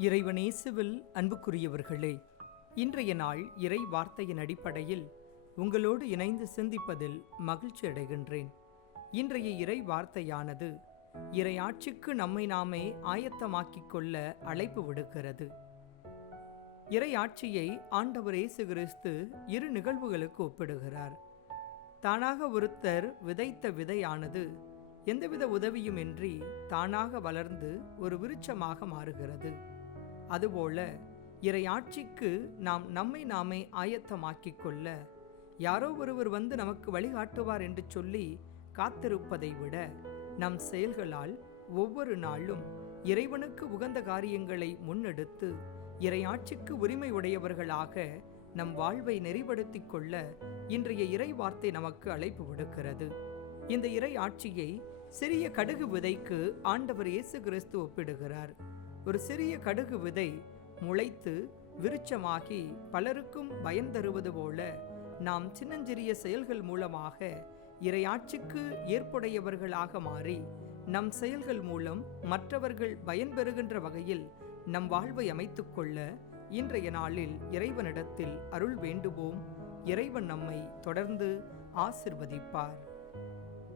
இறைவனேசுவில் அன்புக்குரியவர்களே இன்றைய நாள் இறை வார்த்தையின் அடிப்படையில் உங்களோடு இணைந்து சிந்திப்பதில் மகிழ்ச்சி அடைகின்றேன். இன்றைய இறை வார்த்தையானது இறையாட்சிக்கு நம்மை நாமே ஆயத்தமாக்கிக் கொள்ள அழைப்பு விடுக்கிறது. இறையாட்சியை ஆண்டவர் இயேசு கிறிஸ்து இரு நிகழ்வுகளுக்கு ஒப்பிடுகிறார். தானாக ஒருத்தர் விதைத்த விதையானது எந்தவித உதவியுமின்றி தானாக வளர்ந்து ஒரு விருட்சமாக மாறுகிறது. அதுபோல இறையாட்சிக்கு நாம் நம்மை நாமே ஆயத்தமாக்கிக் கொள்ள யாரோ ஒருவர் வந்து நமக்கு வழிகாட்டுவார் என்று சொல்லி காத்திருப்பதை விட நம் செயல்களால் ஒவ்வொரு நாளும் இறைவனுக்கு உகந்த காரியங்களை முன்னெடுத்து இறையாட்சிக்கு உரிமை உடையவர்களாக நம் வாழ்வை நெறிப்படுத்திக் கொள்ள இன்றைய இறை வார்த்தை நமக்கு அழைப்பு விடுக்கிறது. இந்த இறை ஆட்சியை சிறிய கடுகு விதைக்கு ஆண்டவர் இயேசு கிறிஸ்து ஒப்பிடுகிறார். ஒரு சிறிய கடுகு விதை முளைத்து விருட்சமாகி பலருக்கும் பயன் தருவது போல நாம் சின்னஞ்சிறிய செயல்கள் மூலமாக இறையாட்சிக்கு ஏற்புடையவர்களாக மாறி நம் செயல்கள் மூலம் மற்றவர்கள் பயன்பெறுகின்ற வகையில் நம் வாழ்வை அமைத்துக்கொள்ள இன்றைய நாளில் இறைவனிடத்தில் அருள் வேண்டுவோம். இறைவன் நம்மை தொடர்ந்து ஆசிர்வதிப்பார்.